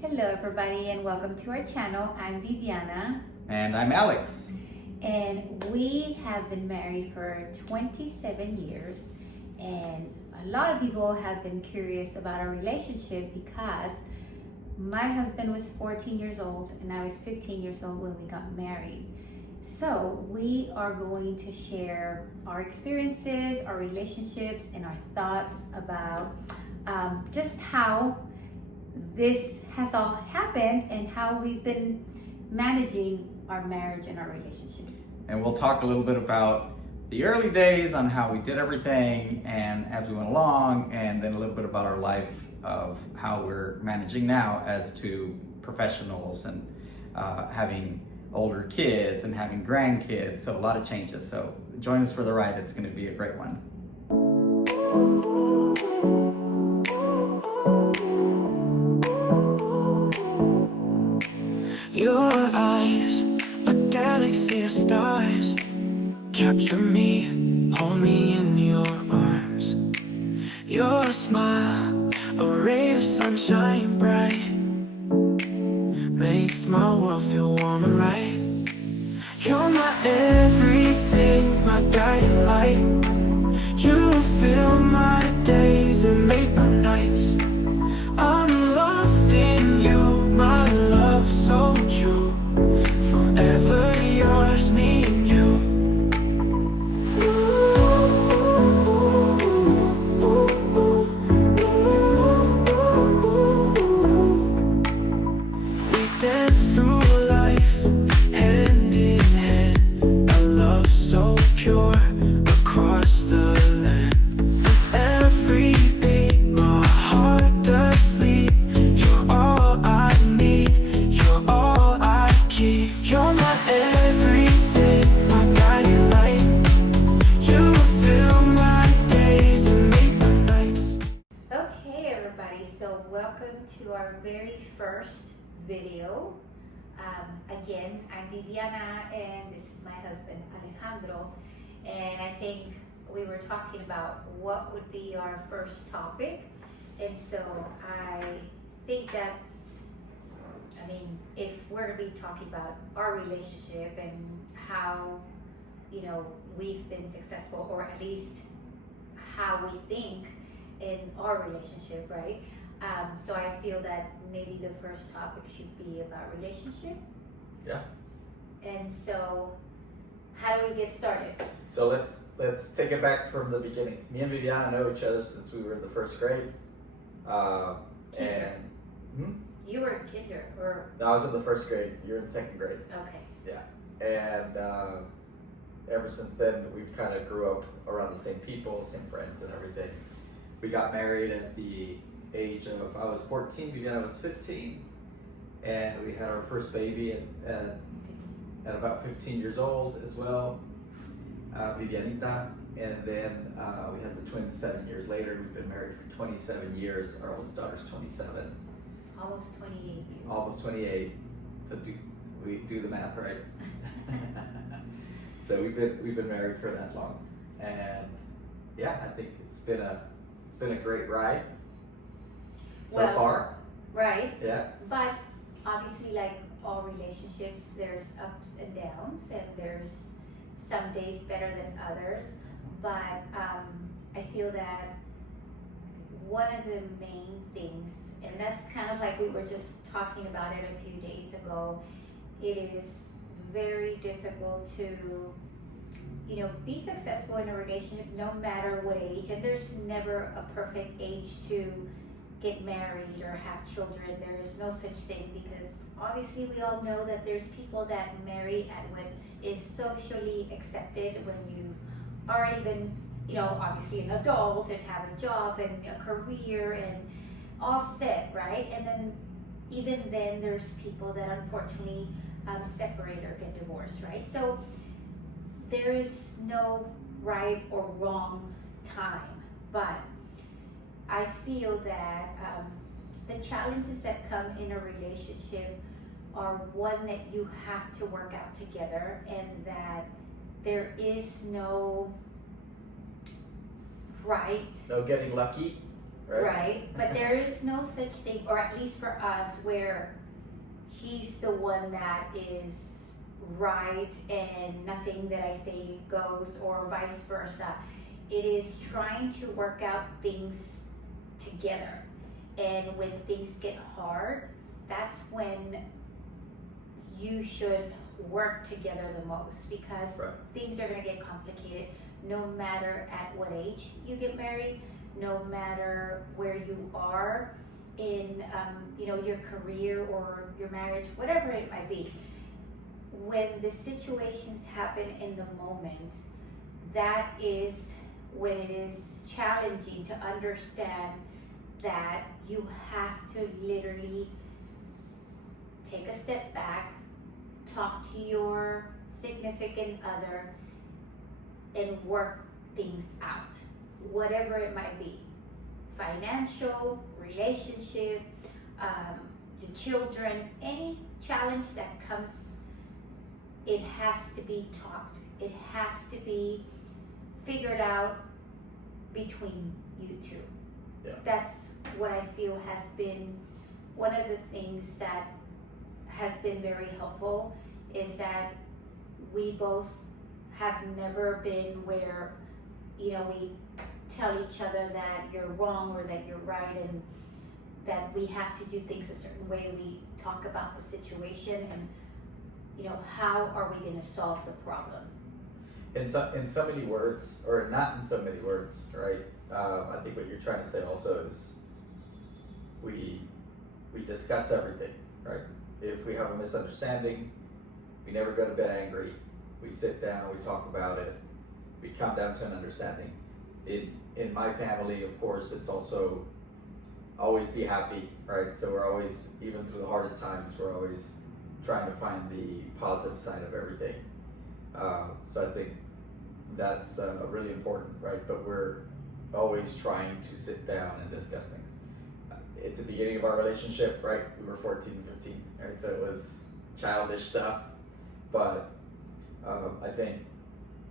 Hello everybody and welcome to our channel. I'm Viviana And I'm Alex. and we have been married for 27 years, and a lot of people have been curious about our relationship because my husband was 14 years old and I was 15 years old when we got married. So we are going to share our experiences, our relationships, and our thoughts about just how this has all happened and how we've been managing our marriage and our relationship. And we'll talk a little bit about the early days on how we did everything and as we went along, and then a little bit about our life of how we're managing now as two professionals and having older kids and having grandkids. So a lot of changes. So join us for the ride. It's going to be a great one. Your eyes, a galaxy of stars. Capture me, hold me in your arms. Your smile, a ray of sunshine bright, makes my world feel warm and right. You're my everything, my guiding light. You fill my days and make my nights. I'm lost in you, my love so true. Forever yours, me and you. We dance through life, hand in hand. A love so pure across the land. With every beat, my heart does sleep. You're all I need, you're all I keep. You're my everything, my guiding light. You fill my days and make my nights. Okay everybody, so welcome to our very first video. Again, I'm Viviana and this is my husband Alejandro, and I think we were talking about what would be our first topic, and so I think that, if we're to be talking about our relationship and how, we've been successful, or at least how we think in our relationship, right? So I feel that maybe the first topic should be about relationship. Yeah. And so, how do we get started? So let's take it back from the beginning. Me and Viviana know each other since we were in the first grade. You were in kinder, or No, I was in the first grade. You're in second grade. okay. Yeah. And ever since then, we've kind of grew up around the same people, same friends and everything. We got married at the age of, I was 14, Viviana was 15. And we had our first baby at about 15 years old as well, Vivianita. And then we had the twins 7 years later. We've been married for 27 years. Our oldest daughter's 27. Almost 28 years. Almost 28. So we do the math right. So we've been married for that long, and yeah, I think it's been a great ride so far. Right. Yeah. But obviously, like all relationships, there's ups and downs, and there's some days better than others. But I feel that one of the main things, and that's kind of like we were just talking about it a few days ago, it is very difficult to, be successful in a relationship no matter what age. And there's never a perfect age to get married or have children. There is no such thing, because obviously we all know that there's people that marry at what is socially accepted, when you've already been, obviously an adult and have a job and a career and all set, right? And then even then there's people that unfortunately separate or get divorced, right? So there is no right or wrong time, but I feel that the challenges that come in a relationship are one that you have to work out together, and that there is no right. No getting lucky. right? Right, but there is no such thing, or at least for us, where he's the one that is right and nothing that I say goes, or vice versa. It is trying to work out things together. And when things get hard, that's when you should work together the most, because Right. things are going to get complicated no matter at what age you get married, no matter where you are in your career or your marriage, whatever it might be. When the situations happen in the moment, that is when it is challenging to understand that you have to literally take a step back, talk to your significant other, and work things out, whatever it might be. Financial, relationship, to children, any challenge that comes, it has to be talked. It has to be figured out between you two. Yeah. That's what I feel has been one of the things that has been very helpful, is that we both have never been where, we tell each other that you're wrong or that you're right, and that we have to do things a certain way. We talk about the situation and, how are we going to solve the problem? In so many words, or not in so many words, right? I think what you're trying to say also is we discuss everything, right? If we have a misunderstanding, we never go to bed angry. We sit down, we talk about it, we come down to an understanding. In my family, of course, it's also always be happy, right? So we're always, even through the hardest times, we're always trying to find the positive side of everything. So I think that's really important, right? But we're always trying to sit down and discuss things. At the beginning of our relationship, right, we were 14, 15, right? So it was childish stuff, but I think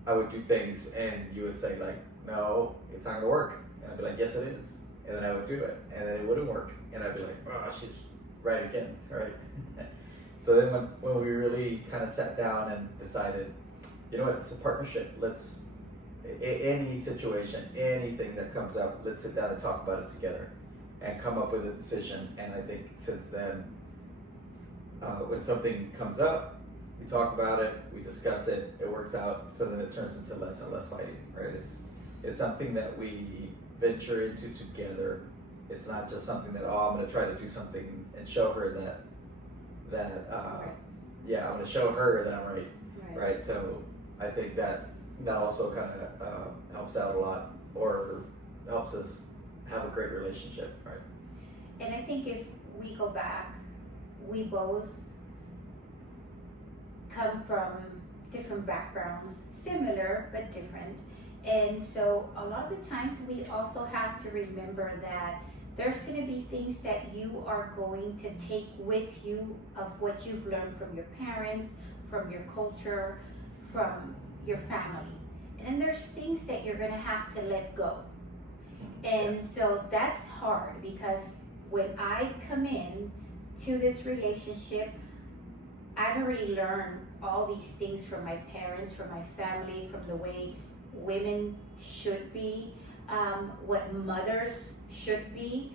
I would do things and you would say like, no, it's not gonna work. And I'd be like, yes it is. And then I would do it, and then it wouldn't work. And I'd be like, oh, she's right again, right? So then when we really kind of sat down and decided, you know what, it's a partnership. Let's, any situation, anything that comes up, let's sit down and talk about it together and come up with a decision. And I think since then, when something comes up, we talk about it, we discuss it, it works out, so then it turns into less and less fighting, right? It's something that we venture into together. It's not just something that, I'm gonna try to do something and show her that Right. yeah, I'm gonna show her that I'm right? So I think that also kind of helps out a lot, or helps us have a great relationship, right? And I think if we go back, we both come from different backgrounds, similar but different. And so a lot of the times we also have to remember that there's going to be things that you are going to take with you of what you've learned from your parents, from your culture, from your family. And then there's things that you're going to have to let go. And so that's hard, because when I come in to this relationship, I've already learned all these things from my parents, from my family, from the way women should be, what mothers should be,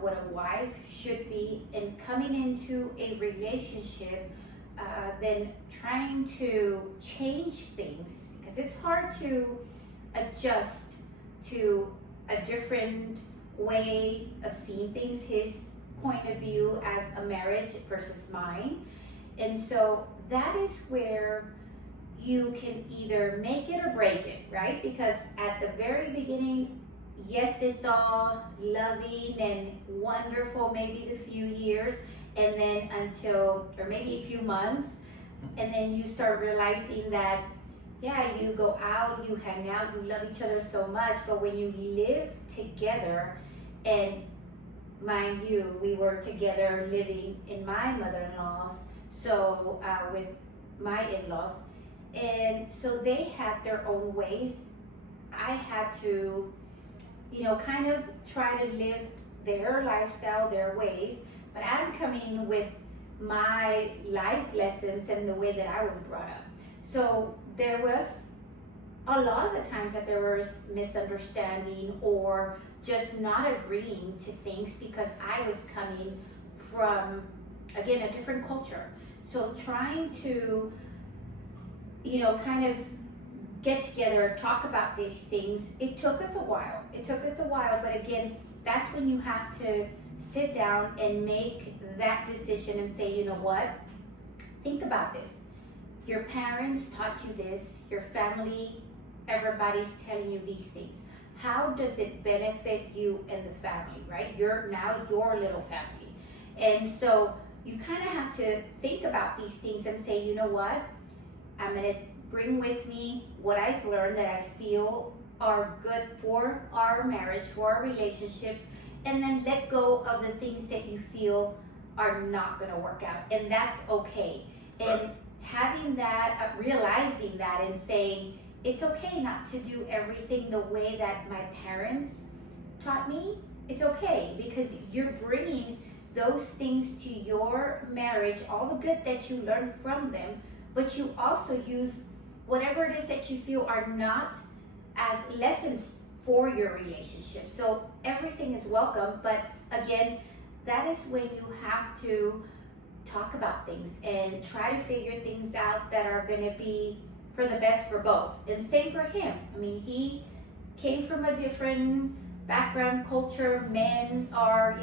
what a wife should be. And coming into a relationship, then trying to change things, because it's hard to adjust to a different way of seeing things, his point of view as a marriage versus mine. And so that is where you can either make it or break it, right? Because at the very beginning, yes, it's all loving and wonderful, maybe the few years, and then or maybe a few months, and then you start realizing that, yeah, you go out, you hang out, you love each other so much, but when you live together, and mind you, we were together living in my mother-in-law's, so with my in-laws, and so they had their own ways. I had to kind of try to live their lifestyle, their ways, but I'm coming with my life lessons and the way that I was brought up. So there was a lot of the times that there was misunderstanding or just not agreeing to things because I was coming from, again, a different culture. So trying to, kind of get together, talk about these things, it took us a while. But again, that's when you have to sit down and make that decision and say, you know what? Think about this. Your parents taught you this, your family, everybody's telling you these things. How does it benefit you and the family, right? You're now your little family. And so you kind of have to think about these things and say, you know what? I'm going to bring with me what I've learned that I feel are good for our marriage, for our relationships, and then let go of the things that you feel are not going to work out. And that's okay. And having that, realizing that and saying, it's okay not to do everything the way that my parents taught me. It's okay because you're bringing those things to your marriage, all the good that you learned from them, but you also use whatever it is that you feel are not as lessons for your relationship. So everything is welcome, but again, that is when you have to talk about things and try to figure things out that are going to be for the best for both. And same for him. I mean, he came from a different background, culture. Men are,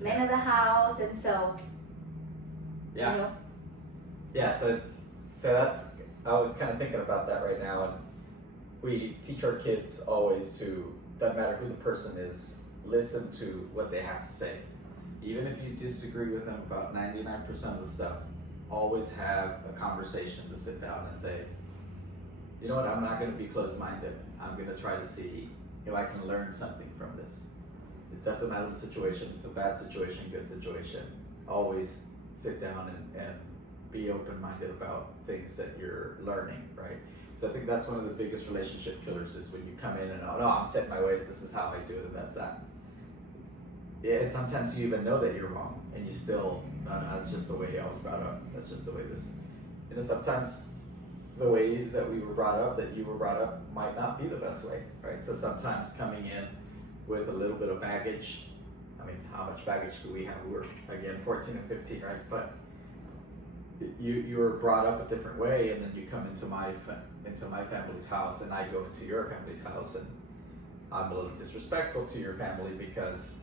men of the house, and so, Yeah. Yeah, so that's, I was kind of thinking about that right now, and we teach our kids always to, doesn't matter who the person is, listen to what they have to say. Even if you disagree with them about 99% of the stuff, always have a conversation to sit down and say, you know what, I'm not going to be closed-minded. I'm going to try to see if I can learn something from this. It doesn't matter the situation, it's a bad situation, good situation. Always sit down and be open-minded about things that you're learning, right? So I think that's one of the biggest relationship killers is when you come in and, oh no, I'm set in my ways, this is how I do it, and that's that. Yeah, and sometimes you even know that you're wrong, and you still, no, that's just the way I was brought up. That's just the way this, sometimes the ways that we were brought up, that you were brought up, might not be the best way, right? So sometimes coming in with a little bit of baggage, I mean, how much baggage do we have? We were, again, 14 and 15, right? But you were brought up a different way, and then you come into my family's house, and I go into your family's house, and I'm a little disrespectful to your family because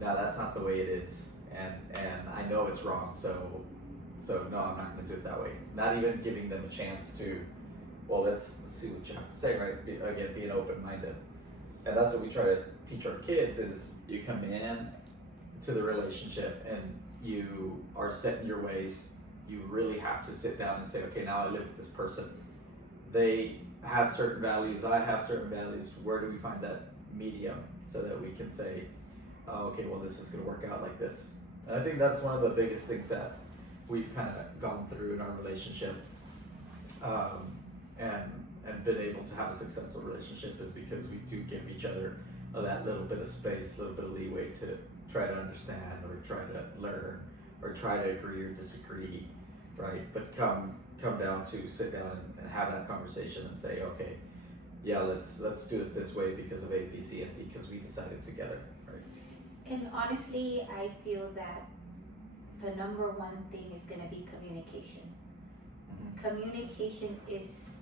now that's not the way it is, and I know it's wrong, so no, I'm not going to do it that way. Not even giving them a chance to, well, let's see what you have to say, right? Again, being open-minded. And that's what we try to teach our kids is you come in to the relationship and you are set in your ways. You really have to sit down and say, okay, now I live with this person. They have certain values, I have certain values. Where do we find that medium so that we can say, oh, okay, well, this is going to work out like this. And I think that's one of the biggest things that we've kind of gone through in our relationship, and been able to have a successful relationship is because we do give each other that little bit of space, a little bit of leeway to try to understand or try to learn or try to agree or disagree, right? But come down to sit down and have that conversation and say, okay, yeah, let's do it this way because of A, B, C, and D, because we decided together, right? And honestly, I feel that the number one thing is going to be communication. Mm-hmm. Communication is,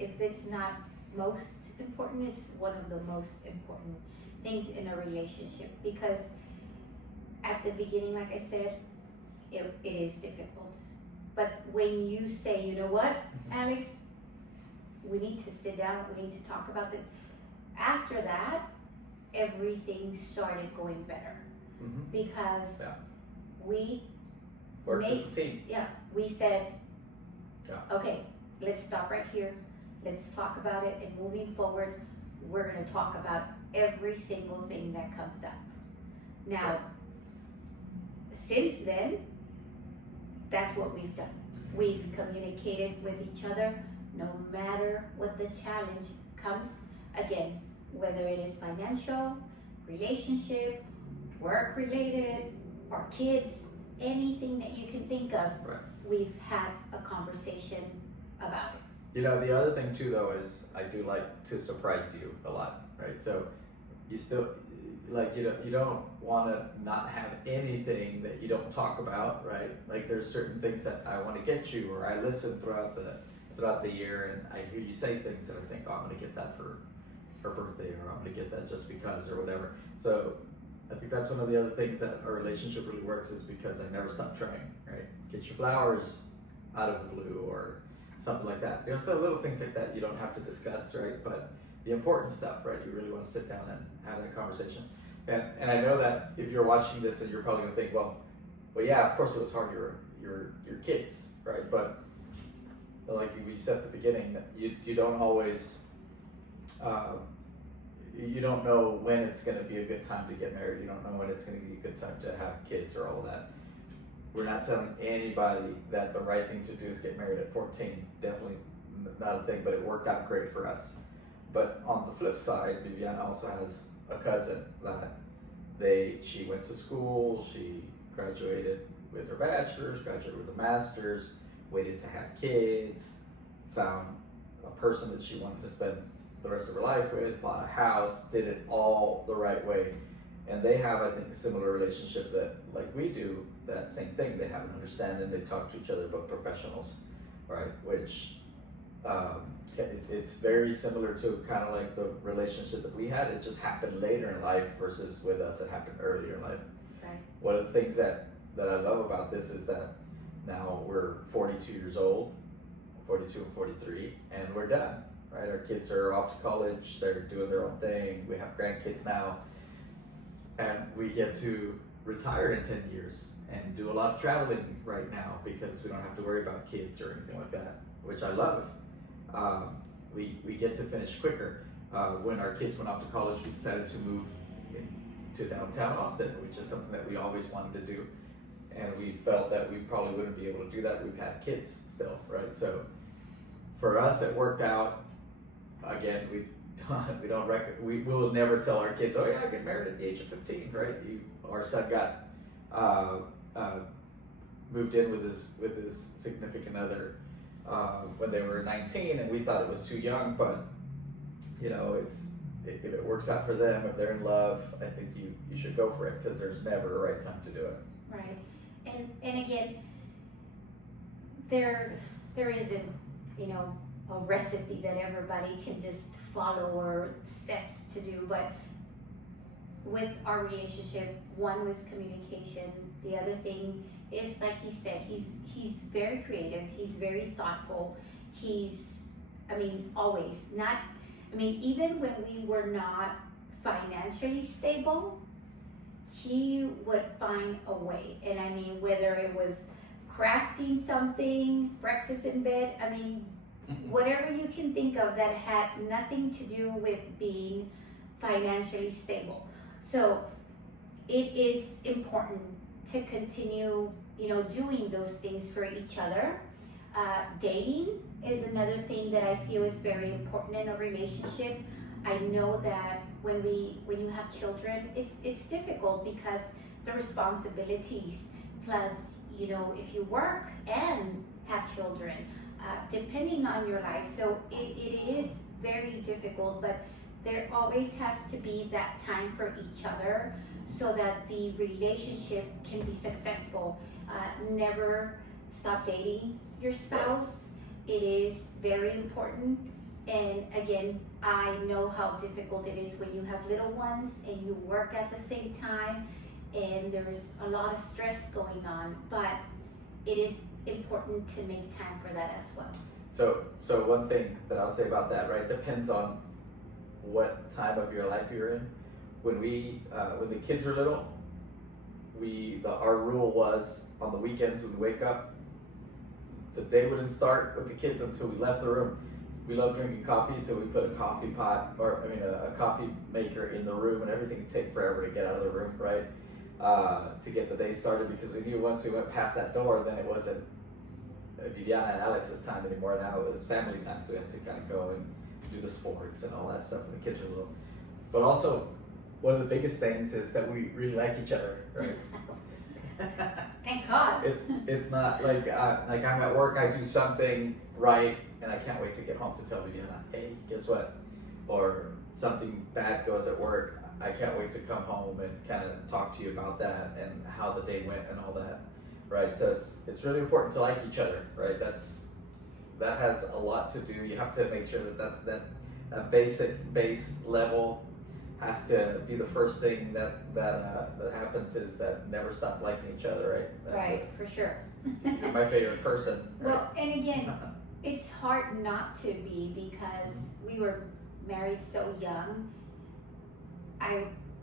if it's not most important, it's one of the most important things in a relationship, because at the beginning, like I said, it is difficult. But when you say, you know what, Alex, we need to sit down, we need to talk about this. After that, everything started going better. Mm-hmm. Because we worked as a team. Yeah, we said, Yeah. okay, let's stop right here. Let's talk about it, and moving forward, we're going to talk about every single thing that comes up. Now, since then, that's what we've done. We've communicated with each other no matter what the challenge comes. Again, whether it is financial, relationship, work related, or kids, anything that you can think of, Right. we've had a conversation about it. You know, the other thing too, though, is I do like to surprise you a lot, right? So you still, like, you don't want to not have anything that you don't talk about, right? Like, there's certain things that I want to get you, or I listen throughout the year, and I hear you say things and I think, oh, I'm going to get that for her birthday, or I'm going to get that just because, or whatever. So I think that's one of the other things that our relationship really works, is because I never stop trying, right? Get your flowers out of the blue, or something like that. You know, so little things like that you don't have to discuss, right? But the important stuff, right? You really want to sit down and have that conversation. And I know that if you're watching this, and you're probably gonna think, well, yeah, of course it was hard. Your kids, right? But like we said at the beginning, you don't always, you don't know when it's gonna be a good time to get married. You don't know when it's gonna be a good time to have kids, or all of that. We're not telling anybody that the right thing to do is get married at 14. Definitely not a thing, but it worked out great for us. But on the flip side, Viviana also has a cousin that she went to school, she graduated with her bachelor's, graduated with a master's, waited to have kids, found a person that she wanted to spend the rest of her life with, bought a house, did it all the right way. And they have, I think, a similar relationship that, like we do, that same thing. They have an understanding, they talk to each other, both professionals, right? Which it's very similar to kind of like the relationship that we had. It just happened later in life versus with us, it happened earlier in life. Right. One of the things that I love about this is that now we're 42 years old, 42 and 43, and we're done, right? Our kids are off to college, they're doing their own thing, we have grandkids now. And we get to retire in 10 years and do a lot of traveling right now, because we don't have to worry about kids or anything like that, which I love. We get to finish quicker. When our kids went off to college, we decided to move to downtown Austin, which is something that we always wanted to do. And we felt that we probably wouldn't be able to do that. We've had kids still, right? So for us, it worked out. Again, we will never tell our kids, oh yeah, I get married at the age of 15, right? Our son got moved in with his significant other when they were 19, and we thought it was too young. But you know, if it works out for them, if they're in love, I think you should go for it, because there's never a right time to do it. Right. And again, there isn't, you know, a recipe that everybody can just follow, or steps to do. But with our relationship, one was communication. The other thing is, like he said, he's very creative, he's very thoughtful, even when we were not financially stable, he would find a way. And I mean, whether it was crafting something, breakfast in bed, whatever you can think of that had nothing to do with being financially stable. So it is important to continue, doing those things for each other. Dating is another thing that I feel is very important in a relationship. I know that when you have children, it's difficult, because the responsibilities, plus, if you work and have children, depending on your life. So it is very difficult, but there always has to be that time for each other, so that the relationship can be successful. Never stop dating your spouse. It is very important. And again, I know how difficult it is when you have little ones and you work at the same time, and there's a lot of stress going on, but it is important to make time for that as well. So one thing that I'll say about that, right, depends on what time of your life you're in. When the kids were little, our rule was, on the weekends when we wake up, the day wouldn't start with the kids until we left the room. We love drinking coffee, so we put a coffee pot, a coffee maker in the room, and everything would take forever to get out of the room, right? To get the day started, because we knew once we went past that door, then it wasn't Viviana and Alex's time anymore. Now it was family time, so we had to kind of go and do the sports and all that stuff when the kids were little. But also, one of the biggest things is that we really like each other, right? Thank God. It's not like I'm at work, I do something right, and I can't wait to get home to tell Viviana, hey, guess what? Or something bad goes at work, I can't wait to come home and kind of talk to you about that and how the day went and all that, right? So it's really important to like each other, right? That has a lot to do. You have to make sure that basic base level has to be the first thing that happens, is that never stop liking each other, right? That's Right, for sure. You're my favorite person. Right? Well, and again, it's hard not to be, because we were married so young.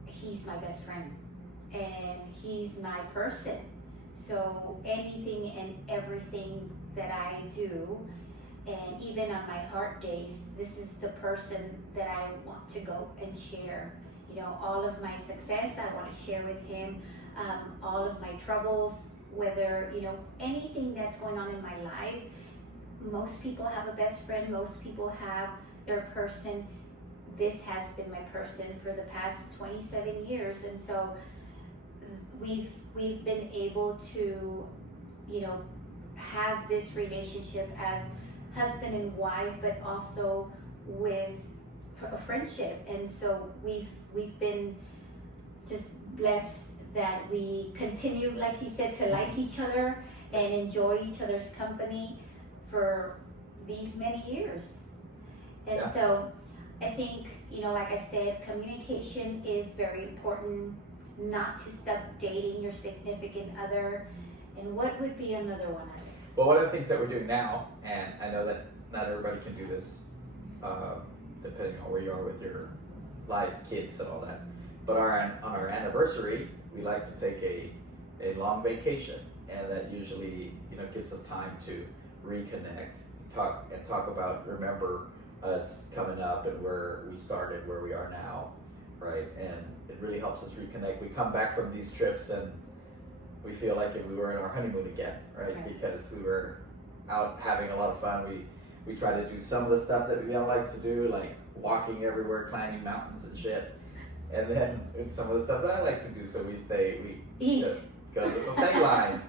He's my best friend, and he's my person. So anything and everything that I do, and even on my hard days, this is the person that I want to go and share. You know, all of my success, I want to share with him. All of my troubles, whether, you know, anything that's going on in my life. Most people have a best friend. Most people have their person. This has been my person for the past 27 years. And so we've been able to, you know, have this relationship as husband and wife, but also with a friendship. And so we've been just blessed that we continue, like you said, to like each other and enjoy each other's company for these many years. And Yeah. so I think, you know, like I said, communication is very important. Not to stop dating your significant other. And what would be another one, Alex? Well, one of the things that we're doing now, and I know that not everybody can do this, depending on where you are with your life, kids and all that, but on our anniversary, we like to take a long vacation, and that usually, you know, gives us time to reconnect, talk about, remember us coming up and where we started, where we are now, right? And it really helps us reconnect. We come back from these trips and we feel like if we were in our honeymoon again, right? Because we were out having a lot of fun. We try to do some of the stuff that Viviana likes to do, like walking everywhere, climbing mountains and shit. And then some of the stuff that I like to do. So we Eat. just go to the buffet line,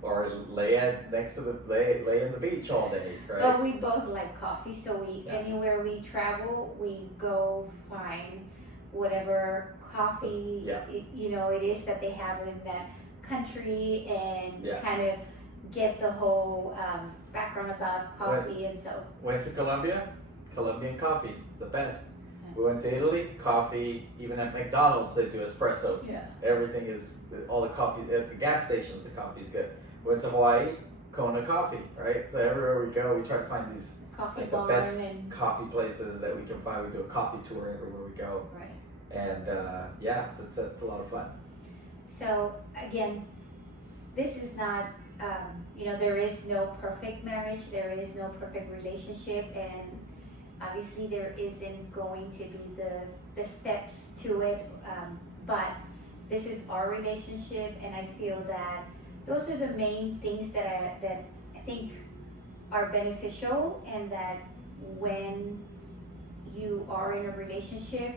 or lay in the beach all day, right? Well, we both like coffee, so Yeah. anywhere we travel, we go find whatever coffee, Yeah. you know, it is that they have in that country, and Yeah. kind of get the whole background about coffee. And so Went to Colombia, Colombian coffee, it's the best. We went to Italy, coffee, even at McDonald's they do espressos. Yeah. Everything is, all the coffee, at the gas stations the coffee's good. Went to Hawaii, Kona coffee, right? So everywhere we go, we try to find these, coffee like, the barn best and coffee places that we can find. We do a coffee tour everywhere we go. right. And yeah, it's a lot of fun. So again, this is not, you know, there is no perfect marriage, there is no perfect relationship, and obviously there isn't going to be the steps to it, but this is our relationship, and I feel that those are the main things that I think are beneficial, and that when you are in a relationship,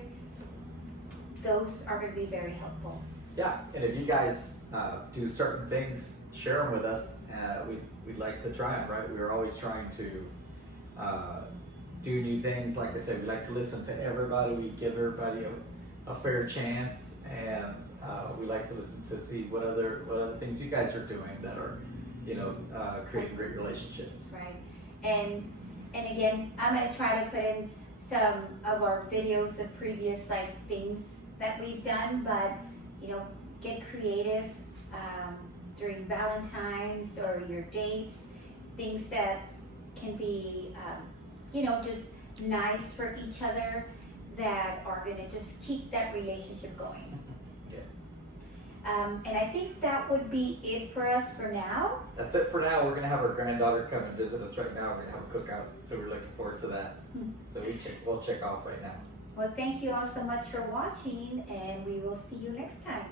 those are going to be very helpful. Yeah, and if you guys do certain things, share them with us. We'd like to try them, right? We're always trying to do new things. Like I said, we like to listen to everybody. We give everybody a fair chance, and we like to listen to see what other things you guys are doing that are, you know, creating great relationships. Right. And again, I'm gonna try to put in some of our videos of previous like things that we've done, but you know, get creative during Valentine's or your dates, things that can be you know, just nice for each other, that are gonna just keep that relationship going. And I think that would be it for us for now. That's it for now. We're gonna have our granddaughter come and visit us right now. We're gonna have a cookout, so we're looking forward to that. So we'll check off right now. Well, thank you all so much for watching, and we will see you next time.